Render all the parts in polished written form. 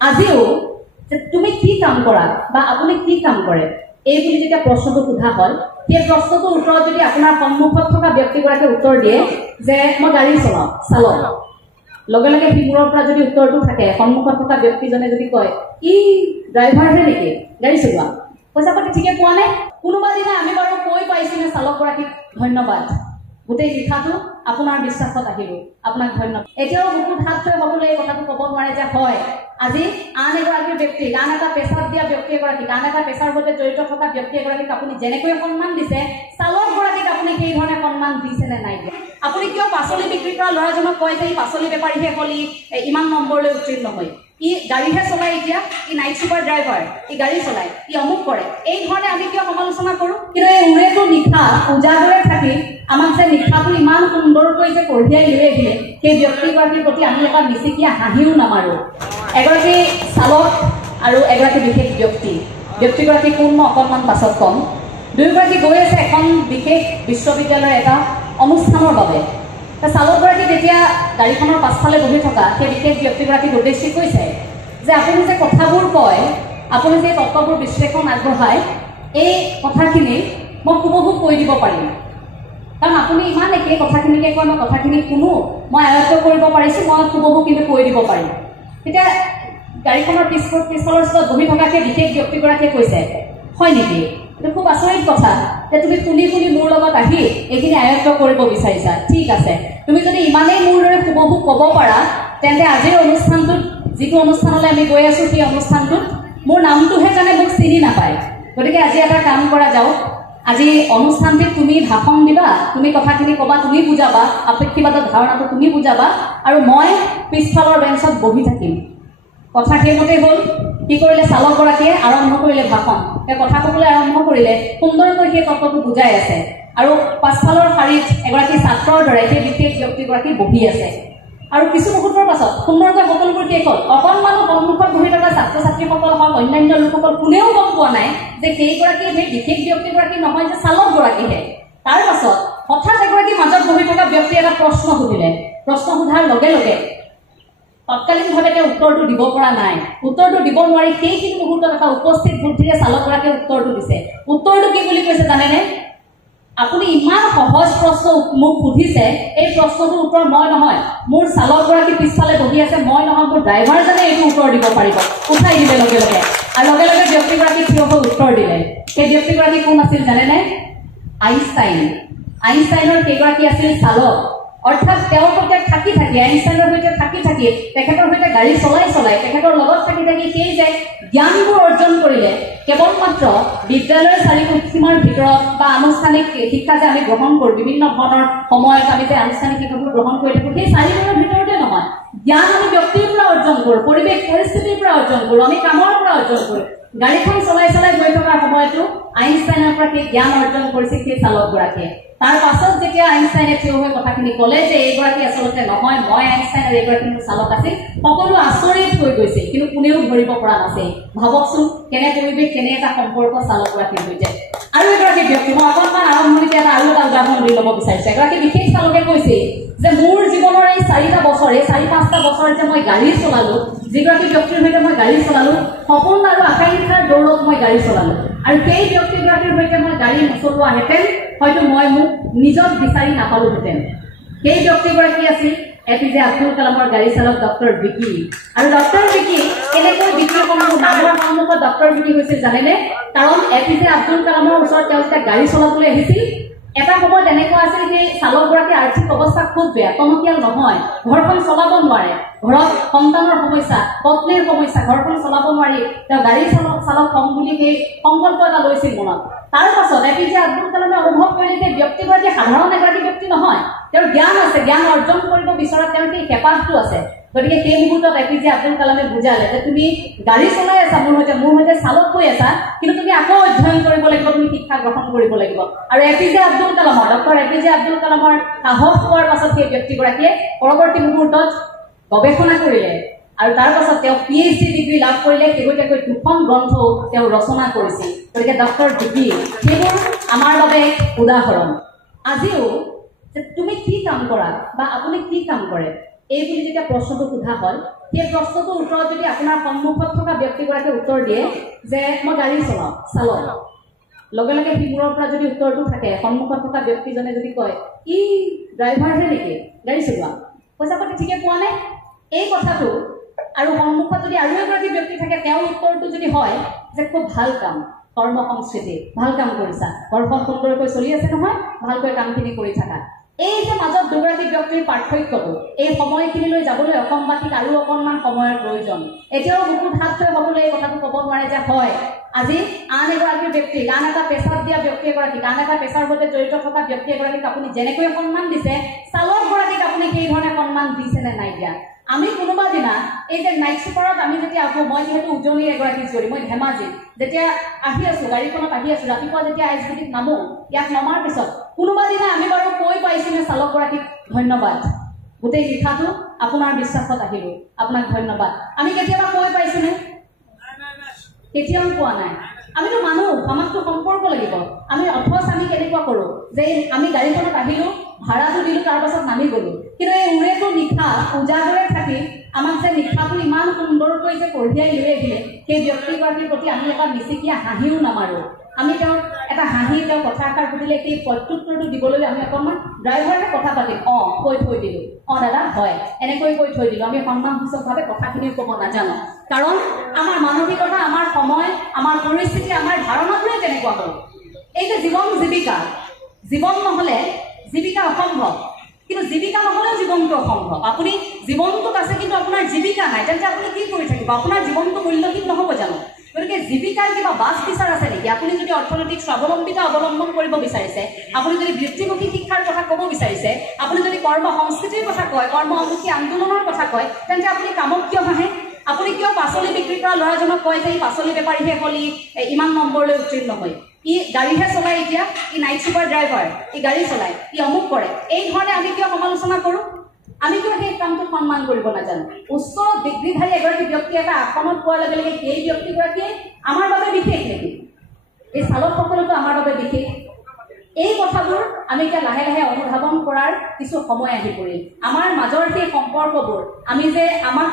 আজিও যে তুমি কি কাম কৰা বা আপুনি কি কাম কৰে এই বুলি যেতিয়া প্ৰশ্নটো সোধা হয় সেই প্ৰশ্নটোৰ উত্তৰত যদি আপোনাৰ সন্মুখত থকা ব্যক্তিগৰাকীয়ে উত্তৰ দিয়ে যে মই গাড়ী চলাওঁ চালক লগে লগে সিমূৰৰ পৰা যদি উত্তৰটো থাকে সন্মুখত থকা ব্যক্তিজনে যদি কয় ই ড্ৰাইভাৰহে নেকি গাড়ী চলোৱা পইচা পাতি ঠিকে পোৱা নাই কোনোবা দিনা আমি বাৰু কৈ পাইছোনে চালকগৰাকীক ধন্যবাদ গোটেই লিখাটো আপোনাৰ বিশ্বাসত আহিব আপোনাক ধন্যবাদ এতিয়াও বহুত হাত থৈ হ'বলৈ এই কথাটো ক'ব নোৱাৰে যে হয় আজি আন এগৰাকী ব্যক্তিক আন এটা পেছাত দিয়া ব্যক্তি এগৰাকীক আন এটা পেছাৰ সৈতে জড়িত থকা ব্যক্তি এগৰাকীক আপুনি যেনেকৈ সন্মান দিছে চালকগৰাকীক আপুনি সেই ধৰণে সন্মান দিছে নে নাই দিয়া আপুনি কিয় পাচলি বিক্ৰী কৰা ল'ৰাজনক কয় যে ই পাচলি বেপাৰীহে হ'ল ইমান নম্বৰলৈ উত্তীৰ্ণ হয় ই গাড়ীহে চলাই এতিয়া ই নাইট ছুপাৰ ড্ৰাইভাৰ ই গাড়ী চলায় ই অমুক কৰে এই ধৰণে আমি কিয় সমালোচনা কৰোঁ কিন্তু এই উৰেটো নিশা উজাগৰে থাকি আমাক যে নিশাটো ইমান সুন্দৰকৈ যে কঢ়িয়াই লৈ আহিলে সেই ব্যক্তিগৰাকীৰ প্ৰতি আমি এটা মিচিকিয়া হাঁহিও নামাৰোঁ এগৰাকী চালক আৰু এগৰাকী বিশেষ ব্যক্তিগৰাকী কোন মই অকণমান পাছত ক'ম দুয়োগৰাকী গৈ আছে এখন বিশেষ বিশ্ববিদ্যালয়ৰ এটা অনুষ্ঠানৰ বাবে চালকগৰাকী তেতিয়া গাড়ীখনৰ পাছফালে বহি থকা সেই বিশেষ ব্যক্তিগৰাকীক উদ্দেশ্যি কৈছে যে আপুনি যে কথাবোৰ কয় আপুনি যে তত্ত্ববোৰ বিশ্লেষণ আগবঢ়ায় এই কথাখিনি মই হুবহু কৈ দিব পাৰিম কাৰণ আপুনি ইমান একেই কথাখিনিকে কয় মই কথাখিনি শুনো মই আয়ত্ব কৰিব পাৰিছোঁ মই হুবহু কিন্তু কৈ দিব পাৰিম তেতিয়া গাড়ীখনৰ পিছফালৰ চিটত বহি থকা সেই বিশেষ ব্যক্তিগৰাকীয়ে কৈছে হয় নেকি এইটো খুব আচৰিত কথা যে তুমি শুনি শুনি মোৰ লগত আহি এইখিনি আয়ত্ব কৰিব বিচাৰিছা ঠিক আছে তুমি যদি ইমানেই মোৰ দৰে হুবহু ক'ব পাৰা তেন্তে আজিৰ অনুষ্ঠানটোত যিটো অনুষ্ঠানলৈ আমি গৈ আছোঁ সেই অনুষ্ঠানটোত মোৰ নামটোহে কাৰণে মোক চিনি নাপায় গতিকে আজি এটা কাম কৰা যাওক আজি অনুষ্ঠানটিত তুমি ভাষণ দিবা তুমি কথাখিনি ক'বা তুমি বুজাবা আপেক্ষিকবাদৰ ধাৰণাটো তুমি বুজাবা আৰু মই পিছফালৰ বেঞ্চত বহি থাকিম কথা সেইমতে হ'ল কি কৰিলে চালকগৰাকীয়ে আৰম্ভ কৰিলে ভাষণ তেওঁ কথা ক'বলৈ আৰম্ভ কৰিলে সুন্দৰকৈ সেই তত্ত্বটো বুজাই আছে আৰু পাছফালৰ শাৰীত এগৰাকী ছাত্ৰৰ দৰে সেই বিশেষ ব্যক্তিগৰাকী বহি আছে আৰু কিছু মুহূৰ্তৰ পাছত সুন্দৰকৈ সকলোবোৰ শেষ হ'ল অকণমানো সন্মুখত বহি থকা ছাত্ৰ ছাত্ৰীসকল হওক অন্যান্য লোকসকল কোনেও গম পোৱা নাই যে সেইগৰাকী সেই বিশেষ ব্যক্তিগৰাকী নহয় যে চালকগৰাকীহে তাৰ পাছত হঠাৎ এগৰাকী মাজত বহি থকা ব্যক্তিয়ে এটা প্ৰশ্ন সুধিলে প্ৰশ্ন সোধাৰ লগে লগে তৎকালীনভাৱে তেওঁ উত্তৰটো দিব পৰা নাই উত্তৰটো দিব নোৱাৰি সেইখিনি মুহূৰ্তত এটা উপস্থিত বুদ্ধিৰে চালকগৰাকীয়ে উত্তৰটো দিছে উত্তৰটো কি বুলি কৈছে জানেনে আপুনি ইমান সহজ প্ৰশ্ন মোক সুধিছে এই প্ৰশ্নটোৰ উত্তৰ মই নহয় মোৰ চালকগৰাকী পিছফালে বহি আছে মই নহয় মোৰ ড্ৰাইভাৰজনে এইটো উত্তৰ দিব পাৰিব উঠাই দিলে লগে লগে আৰু লগে লগে ব্যক্তিগৰাকী থিয় হৈ উত্তৰ দিলে সেই ব্যক্তিগৰাকী কোন আছিল জানেনে আইনষ্টাইনৰ সেইগৰাকী আছিল চালক অৰ্থাৎ তেওঁৰ সৈতে থাকি আইনষ্টাইনৰ সৈতে থাকি তেখেতৰ সৈতে গাড়ী চলাই তেখেতৰ লগত থাকি সেই যে জ্ঞানবোৰ অৰ্জন কৰিলে কেৱল মাত্ৰ বিদ্যালয়ৰ চাৰিসীমাৰ ভিতৰত বা আনুষ্ঠানিক শিক্ষা যে আমি গ্ৰহণ কৰোঁ বিভিন্ন ধৰণৰ সময়ত আমি যে আনুষ্ঠানিক শিক্ষাবোৰ গ্ৰহণ কৰি থাকোঁ সেই চাৰিসীমাৰ ভিতৰতে নহয় জ্ঞান আমি ব্যক্তিৰ পৰা অৰ্জন কৰোঁ পৰিৱেশ পৰিস্থিতিৰ পৰা অৰ্জন কৰোঁ আমি কামৰ পৰা অৰ্জন কৰোঁ গাড়ীখন চলাই গৈ থকাৰ সময়তো আইনষ্টাইনৰ পৰা সেই জ্ঞান অৰ্জন কৰিছিল সেই চালকগৰাকীয়ে তাৰ পাছত যেতিয়া আইনষ্টাইনে থিয় হৈ কথাখিনি ক'লে যে এইগৰাকী আচলতে নহয় মই আইনষ্টাইন আৰু এইগৰাকী মোৰ চালক আছিল সকলো আচৰিত হৈ গৈছিল কিন্তু কোনেও ধৰিব পৰা নাছিল ভাবকচোন কেনে পৰিৱেশ কেনে এটা সম্পৰ্ক চালকগৰাকীৰ সৈতে আৰু এগৰাকী ব্যক্তি মই অকণমান আৰম্ভণিতে আৰু এটা উদাহৰণ দি ল'ব বিচাৰিছোঁ এগৰাকী বিশেষ চালকে কৈছিল যে মোৰ জীৱনৰ এই 4-5 বছৰ যে মই গাড়ী চলালোঁ যিগৰাকী ব্যক্তিৰ সৈতে মই গাড়ী চলালোঁ সপোন আৰু আকাংক্ষাৰ দৌৰত মই গাড়ী চলালোঁ আৰু সেই ব্যক্তিগৰাকীৰ সৈতে মই গাড়ী নচলোৱাহেঁতেন হয়তো মই মোক নিজক বিচাৰি নাপালোহেঁতেন সেই ব্যক্তিগৰাকী আছিল এপিজে আব্দুল কালামৰ গাড়ী চালক ডক্টৰ বিকি আৰু ডক্টৰ বিকি কেনেকৈ বিকিৰ নামৰ সন্মুখত ডক্টৰ বিকি হৈছিল জানেনে কাৰণ এপিজে আব্দুল কালামৰ ওচৰত তেওঁ যেতিয়া গাড়ী চলাবলৈ আহিছিল এটা সময়ত এনেকুৱা আছিল সেই চালকগৰাকীৰ আৰ্থিক অৱস্থা খুব বেয়া টনকিয়াল নহয় ঘৰখন চলাব নোৱাৰে ঘৰত সন্তানৰ সমস্যা পত্নীৰ সমস্যা ঘৰখন চলাব নোৱাৰি তেওঁ গাড়ী চালক হম বুলি সেই সংকল্প এটা লৈছিল মনত তাৰ পাছত এপিজে আব্দুল কালামে অনুভৱ কৰিলে যে ব্যক্তিগৰাকী সাধাৰণ এগৰাকী ব্যক্তি নহয় তেওঁৰ জ্ঞান আছে জ্ঞান অৰ্জন কৰিব বিচৰা তেওঁৰ সেই হেঁপাহটো আছে গতিকে সেই মুহূৰ্তত এপিজে আব্দুল কালামে বুজালে যে তুমি গাড়ী চলাই আছা মোৰ সৈতে চালক হৈ আছা কিন্তু তুমি আকৌ অধ্যয়ন কৰিব লাগিব তুমি শিক্ষা গ্ৰহণ কৰিব লাগিব আৰু এপিজে আব্দুল কালামৰ ডক্টৰ এপিজে আব্দুল কালামৰ সাহস পোৱাৰ পাছত সেই ব্যক্তিগৰাকীয়ে পৰৱৰ্তী মুহূৰ্তত গৱেষণা কৰিলে আৰু তাৰ পাছত তেওঁ PhD ডিগ্ৰী লাভ কৰিলে শেহতীয়াকৈ 2খন গ্ৰন্থ তেওঁ ৰচনা কৰিছিল গতিকে ডক্টৰ বিকি সেইবোৰ আমাৰ বাবে উদাহৰণ আজিও যে তুমি কি কাম কৰা বা আপুনি কি কাম কৰে এই বুলি যেতিয়া প্ৰশ্নটো সোধা হয় সেই প্ৰশ্নটোৰ উত্তৰত যদি আপোনাৰ সন্মুখত থকা ব্যক্তিগৰাকীয়ে উত্তৰ দিয়ে যে মই গাড়ী চলাওঁ চালক লগে লগে সিমূৰৰ পৰা যদি উত্তৰটো থাকে সন্মুখত থকা ব্যক্তিজনে যদি কয় ই ড্ৰাইভাৰহে নেকি গাড়ী চলোৱা পইচা পাতি ঠিকে পোৱা নাই এই কথাটো আৰু সন্মুখত যদি আৰু এগৰাকী ব্যক্তি থাকে তেওঁৰ উত্তৰটো যদি হয় যে খুব ভাল কাম কৰ্ম সংস্কৃতি ভাল কাম কৰিছা ঘৰখন সুন্দৰকৈ চলি আছে নহয় ভালকৈ কামখিনি কৰি থাকা এই যে মাজত দুগৰাকী ব্যক্তিৰ পাৰ্থক্যটো এই সময়খিনিলৈ যাবলৈ অসমবাসীক আৰু অকণমান সময়ৰ প্ৰয়োজন এতিয়াও বুকুত হাত থৈ সকলোৱে এই কথাটো ক'ব নোৱাৰে যে হয় আজি আন এগৰাকী ব্যক্তি আন এটা পেছাত দিয়া ব্যক্তি এগৰাকীক আন এটা পেছাৰ সৈতে জড়িত থকা ব্যক্তি এগৰাকীক আপুনি যেনেকৈ সন্মান দিছে চালকগৰাকীক আপুনি সেই ধৰণে সন্মান দিছে নে নাই দিয়া আমি কোনোবা দিনা এই যে নাইট ছুপাৰত আমি যেতিয়া আহোঁ মই যিহেতু উজনিৰ এগৰাকী জীয়ৰী মই ধেমাজি যেতিয়া আহি আছোঁ গাড়ীখনত আহি আছোঁ ৰাতিপুৱা যেতিয়া আইএছবিটিত নামো ইয়াত নমাৰ পিছত কোনোবা দিনা আমি বাৰু কৈ পাইছোনে চালকগৰাকীক ধন্যবাদ গোটেই লিখাটো আপোনাৰ বিশ্বাসত আহিলোঁ আপোনাক ধন্যবাদ আমি কেতিয়াবা কৈ পাইছোনে কেতিয়াও পোৱা নাই আমিতো মানুহ আমাকতো সম্পৰ্ক লাগিব আমি অথচ আমি কেনেকুৱা কৰোঁ যে আমি গাড়ীখনত আহিলোঁ ভাড়াটো দিলোঁ তাৰ পাছত নামি গ'লোঁ কিন্তু এই উৰেটো নিশা উজাগৰে থাকি আমাক যে নিশাটো ইমান সুন্দৰকৈ যে কঢ়িয়াই লৈ আহিলে সেই ব্যক্তিগৰাকীৰ প্ৰতি আমি এটা মিচিকীয়া হাঁহিও নামাৰোঁ আমি তেওঁক এটা হাঁহি তেওঁ কথা এষাৰ সুধিলে সেই প্ৰত্যুত্তৰটো দিবলৈ আমি অকণমান ড্ৰাইভাৰে কথা পাতিম কৈ থৈ দিলোঁ দাদা হয় এনেকৈ কৈ থৈ দিলোঁ আমি সন্মানসূচকভাৱে কথাখিনি ক'ব নাজানো কাৰণ আমাৰ মানসিকতা আমাৰ সময় আমাৰ পৰিস্থিতি আমাৰ ধাৰণাটোৱে তেনেকুৱা হ'ল এই যে জীৱন নহ'লে জীৱিকা অসম্ভৱ কিন্তু জীৱিকা নহ'লেও জীৱনটো অসম্ভৱ আপুনি জীৱনটোত আছে কিন্তু আপোনাৰ জীৱিকা নাই তেন্তে আপুনি কি কৰি থাকিব আপোনাৰ জীৱনটো মূল্যহীন নহ'ব জানো গতিকে জীৱিকাৰ কিবা বাছ বিচাৰ আছে নেকি আপুনি যদি অৰ্থনৈতিক স্বাৱলম্বিতা অৱলম্বন কৰিব বিচাৰিছে আপুনি যদি বৃত্তিমুখী শিক্ষাৰ কথা ক'ব বিচাৰিছে আপুনি যদি কৰ্ম সংস্কৃতিৰ কথা কয় কৰ্মমুখী আন্দোলনৰ কথা কয় তেন্তে আপুনি কামত কিয় নাহে আপুনি কিয় পাচলি বিক্ৰী কৰা ল'ৰাজনক কয় যে ই পাচলি বেপাৰীহে হ'ল ইমান নম্বৰলৈ উত্তীৰ্ণ হয় ই গাড়ীহে চলায় এতিয়া ই নাইট ছুপাৰ ড্ৰাইভাৰ ই গাড়ী চলায় ই অমুক কৰে এই ধৰণে আমি কিয় সমালোচনা কৰোঁ আমি কিয় সেই কামটোক সন্মান কৰিব নাজানো উচ্চ ডিগ্ৰীধাৰী এগৰাকী ব্যক্তি এটা আসনত পোৱাৰ লগে লগে সেই ব্যক্তিগৰাকীয়ে আমাৰ বাবে বিশেষ নেকি এই চালকসকলতো আমাৰ বাবে বিশেষ এই কথাবোৰ আমি এতিয়া লাহে লাহে অনুধাৱন কৰাৰ কিছু সময় আহি পৰিল আমাৰ মাজৰ সেই সম্পৰ্কবোৰ আমি যে আমাক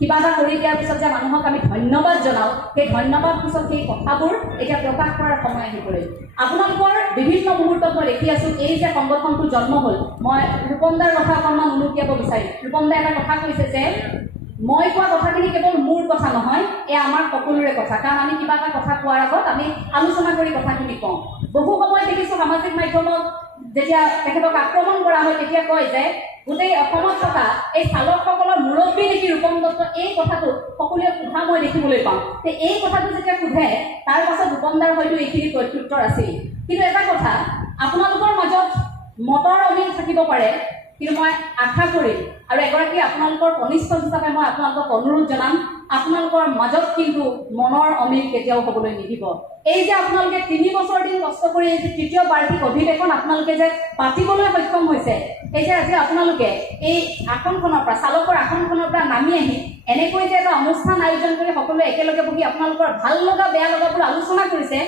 কিবা এটা কৰি দিয়াৰ পিছত যে মানুহক আমি ধন্যবাদ জনাওঁ সেই ধন্যবাদ পিছত সেই কথাবোৰ এতিয়া প্ৰকাশ কৰাৰ সময় আহি পৰিল আপোনালোকৰ বিভিন্ন মুহূৰ্তত মই দেখি আছোঁ এই যে সংগঠনটো জন্ম হ'ল মই ৰূপমদাৰ কথা অকণমান উনুকিয়াব বিচাৰিম ৰূপমদাই এটা কথা কৈছে যে মই কোৱা কথাখিনি কেৱল মোৰ কথা নহয় এয়া আমাৰ সকলোৰে কথা কাৰণ আমি কিবা এটা কথা কোৱাৰ আগত আমি আলোচনা কৰি কথাখিনি কওঁ বহু সময় দেখিছোঁ সামাজিক মাধ্যমত যেতিয়া তেখেতক আক্ৰমণ কৰা হয় তেতিয়া কয় যে গোটেই অসমত থকা এই চালকসকলৰ মুৰব্বী নেকি ৰূপম দত্ত এই কথাটো সকলোৱে সোধা মই দেখিবলৈ পাওঁ এই কথাটো যেতিয়া সোধে তাৰ পাছত ৰূপমদাৰ হয়তো এইখিনি প্ৰত্যুত্তৰ আছিল কিন্তু এটা কথা আপোনালোকৰ মাজত মতৰ অমিল থাকিব পাৰে কিন্তু মই আশা কৰিম আৰু এগৰাকী আপোনালোকৰ কনিষ্ঠ হিচাপে মই আপোনালোকক অনুৰোধ জনাম আপোনালোকৰ মাজত কিন্তু মনৰ অমিল কেতিয়াও হ'বলৈ নিদিব এই যে আপোনালোকে 3 বছৰ দিন কষ্ট কৰি এই যে তৃতীয় বাৰ্ষিক অধিৱেশন আপোনালোকে যে পাতিবলৈ সক্ষম হৈছে এই যে আজি আপোনালোকে এই আসনখনৰ পৰা চালকৰ আসনখনৰ পৰা নামি আহি এনেকৈ যে এটা অনুষ্ঠান আয়োজন কৰি সকলোৱে একেলগে বহি আপোনালোকৰ ভাল লগা বেয়া লগাবোৰ আলোচনা কৰিছে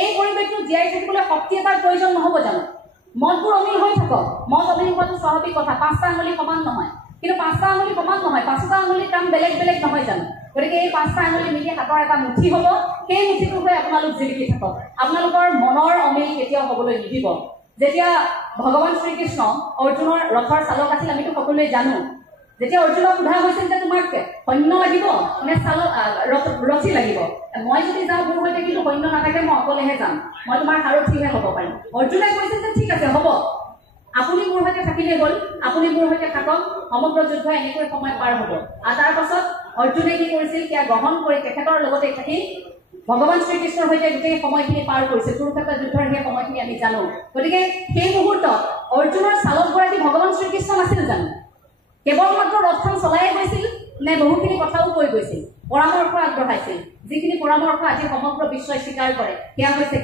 এই পৰিৱেশটো জীয়াই থাকিবলৈ শক্তি এটাৰ প্ৰয়োজন নহ'ব জানো মতবোৰ অমিল হৈ থাকক মত অমিল হোৱাটো স্বাভাৱিক কথা 5টা আঙুলি সমান নহয় কিন্তু 5টা আঙুলি সমান নহয় 5টা আঙুলিৰ কাম বেলেগ বেলেগ নহয় জানো গতিকে এই 5টা আঙুলি মিলি হাতৰ এটা মুঠি হ'ব সেই মুঠিটো হৈ আপোনালোক জিলিকি থাকক আপোনালোকৰ মনৰ অমিল কেতিয়াও হ'বলৈ নিদিব যেতিয়া ভগৱান শ্ৰীকৃষ্ণ অৰ্জুনৰ ৰথৰ চালক আছিল আমিতো সকলোৱে জানো যেতিয়া অৰ্জুনক সোধা হৈছিল যে তোমাক সৈন্য লাগিব নে চালক ৰথী লাগিব মই যদি যাওঁ মোৰ সৈতে কিন্তু সৈন্য নাথাকে মই অকলেহে যাম মই তোমাৰ সাৰথীহে হ'ব পাৰিম অৰ্জুনে কৈছিল যে ঠিক আছে হ'ব আপুনি মোৰ সৈতে থাকিলে হ'ল আপুনি মোৰ সৈতে থাকক সমগ্ৰ যুদ্ধ এনেকৈ সময় পাৰ হ'ব আৰু তাৰ পাছত অৰ্জুনে কি কৰিছিল সেয়া গ্ৰহণ কৰি তেখেতৰ লগতে থাকি ভগৱান শ্ৰীকৃষ্ণৰ সৈতে গোটেই সময়খিনি পাৰ কৰিছিল কুৰুক্ষেত্ৰ যুদ্ধৰ সেই সময়খিনি আমি জানো গতিকে সেই মুহূৰ্তত অৰ্জুনৰ চালকগৰাকী ভগৱান শ্ৰীকৃষ্ণ নাছিল জানো কেৱল মাত্ৰ ৰথখন চলাই গৈছিল নে বহুখিনি কথাও কৈ গৈছিল পৰামৰ্শ আগবঢ়াইছিল যিখিনি পৰামৰ্শ আজি সমগ্ৰ বিশ্বই স্বীকাৰ কৰে সেয়া হৈছে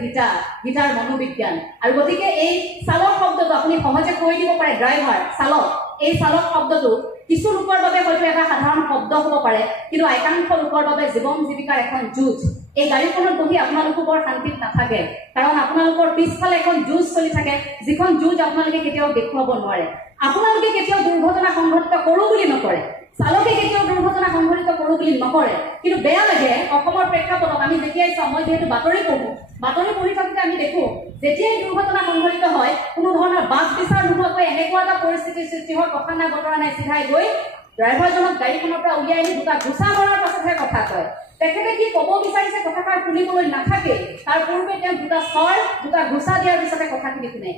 গীতাৰ মনোবিজ্ঞান আৰু গতিকে এই চালক শব্দটো আপুনি সহজে কৈ দিব পাৰে ড্ৰাইভাৰ চালক এই চালক শব্দটো কিছু লোকৰ বাবে হয়তো এটা সাধাৰণ শব্দ হ'ব পাৰে কিন্তু একাংশ লোকৰ বাবে জীৱন জীৱিকাৰ এখন যুঁজ এই গাড়ীখনত বহি আপোনালোকো বৰ শান্তিত নাথাকে কাৰণ আপোনালোকৰ পিছফালে এখন যুঁজ চলি থাকে যিখন যুঁজ আপোনালোকে কেতিয়াও দেখুৱাব নোৱাৰে আপোনালোকে কেতিয়াও দুৰ্ঘটনা সংঘটিত কৰোঁ বুলি নকৰে চালকে কেতিয়াও দুৰ্ঘটনা সংঘটিত কৰোঁ বুলি নকৰে কিন্তু বেয়া লাগে অসমৰ প্ৰেক্ষাপটত আমি যেতিয়াই চাওঁ মই যিহেতু বাতৰি পঢ়ি থাকোঁতে আমি দেখো যেতিয়াই দুৰ্ঘটনা সংঘটিত হয় কোনো ধৰণৰ বাছ বিচাৰ নোহোৱাকৈ এনেকুৱা এটা পৰিস্থিতিৰ সৃষ্টি হয় কথা নাই বতৰা নাই চিধাই গৈ ড্ৰাইভাৰজনক গাড়ীখনৰ পৰা উলিয়াই আনি দুটা ঘোচা মৰাৰ পাছতহে কথা কয় তেখেতে কি ক'ব বিচাৰিছে কথাষাৰ শুনিবলৈ নাথাকে তাৰ পূৰ্বে তেওঁ দুটা ঘোচা দিয়াৰ পিছতে কথাখিনি শুনে